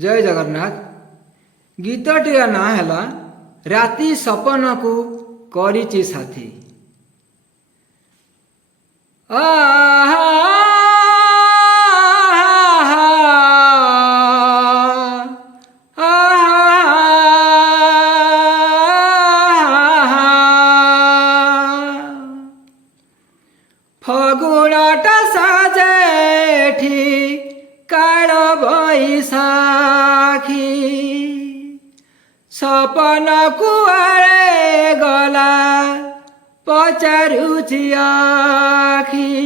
जय जगन्नाथ। गीतटीर ना है राति सपन को करिछि साथी। फगुणटा साजेठी काल बैसाखी सपन कुआरे गला पचारुछि आखी।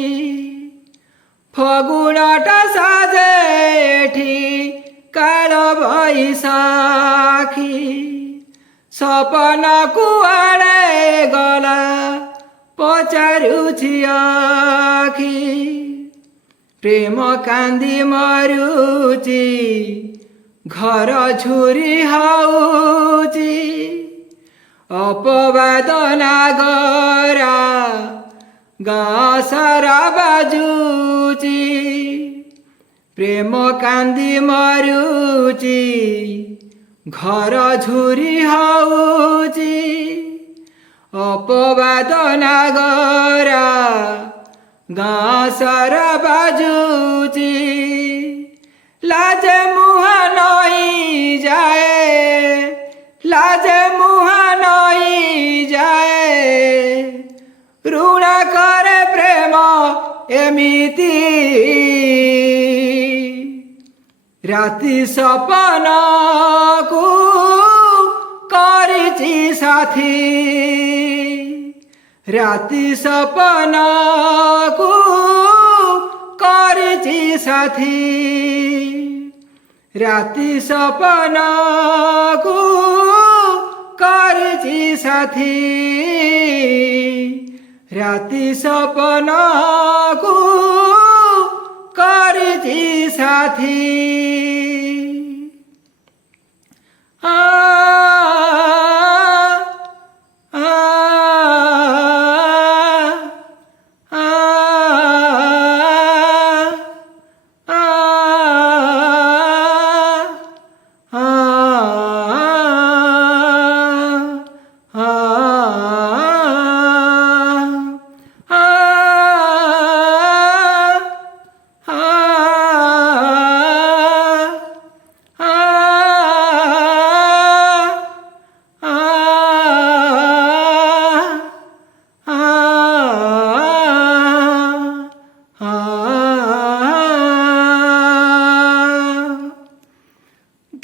फगुणटा साजेठी काल बैसाखी सपन कुआरे गला पचारुछि आखी। प्रेम कांदी मरुची घर झुरी हाउची अपवाद नागरा गासारा बाजुची। प्रेम कांदी मरुची घर झुरी हाउची अपवाद नागरा गासारा बाजुची। लाजे मुहा नई जाए लाजे मुहा नई जाए ऋण करे प्रेम एमिति। राति सपन को करिछि साथी राति सपन को करिछि साथी। राति सपन को करिछि साथी राति सपन को करिछि साथी।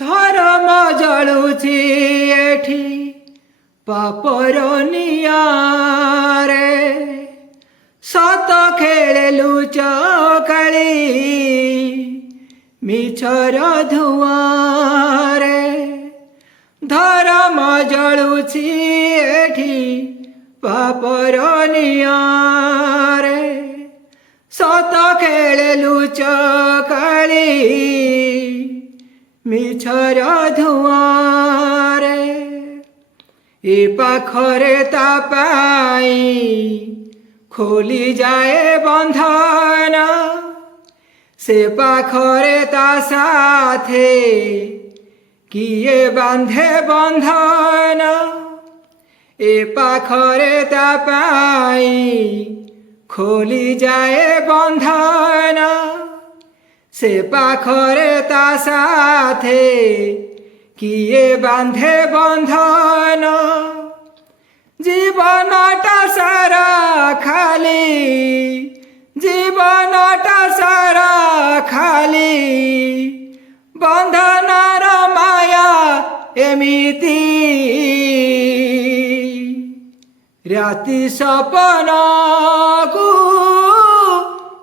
धर्म जलुछि एठी पापर नियारे सत खेलु चकाली मिछर धुआरे। धर्म जलुछि एठी पापर नियारे सत खेलु चकाली मिछर धुआरे। ए पाखरे ता पाई खोली जाए बंधन से पाखरे ता साथे किए बांधे बंधन। ए पाखरे ता पाई खोली जाए बंधन से पाखरे ता साथे किए बांधे बंधन। जीवनटा सारा खाली जीवनटा सारा खाली बंधनार माया एमिति। राति सपन को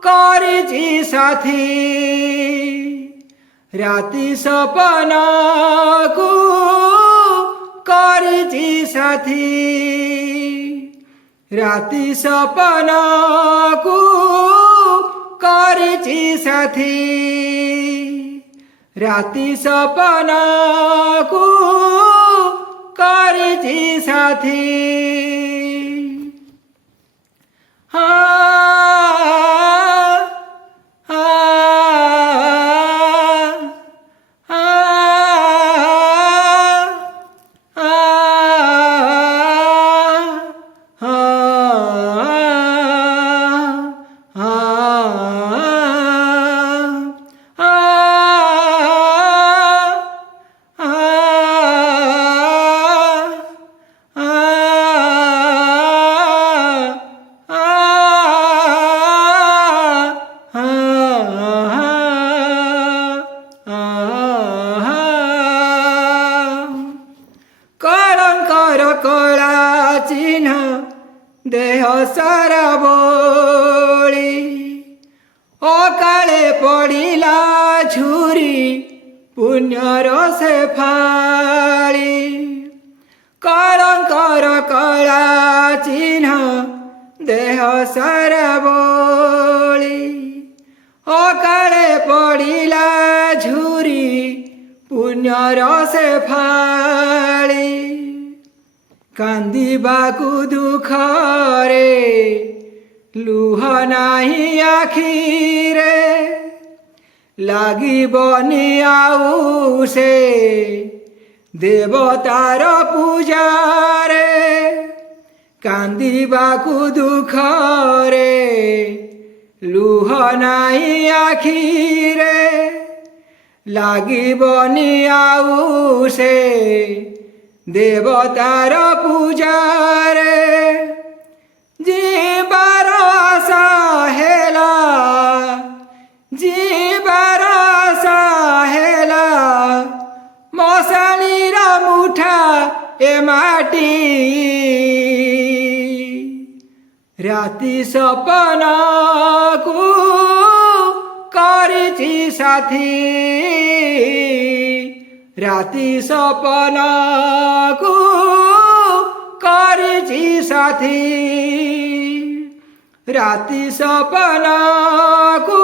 करिछि साथी राति सपन को करिछि साथी राति सपन को करिछि साथी राति सपन को करिछि साथी। हाँ ସାରା ବୋଳି ଅକାଳେ ପଡ଼ିଲା ଝୁରି ପୁଣ୍ୟର ସେ ଫାଳି କଳଙ୍କର କଳା ଚିହ୍ନ ଦେହ ସାରା ବୋଳି ଅକାଳେ ପଡ଼ିଲା ଝୁରି ପୁଣ୍ୟର ସେ ଫାଳି କାନ୍ଦିବାକୁ ଦୁଃଖରେ ଲୁହ ନାହିଁ ଆଖିରେ ଲାଗିବନି ଆଉ ସେ ଦେବତାର ପୂଜାରେ କାନ୍ଦିବାକୁ ଦୁଃଖରେ ଲୁହ ନାହିଁ ଆଖିରେ ଲାଗିବନି ଆଉ ସେ ଦେବତାର ପୂଜାରେ ଯିବାର ଆଶା ହେଲା ଯିବାର ଆଶା ହେଲା ମଶାଣିର ମୁଠା ଏ ମାଟି ରାତି ସପନକୁ କରିଛି ସାଥୀ ରାତି ସପନକୁ କରିଛି ସାଥୀ ରାତି ସପନକୁ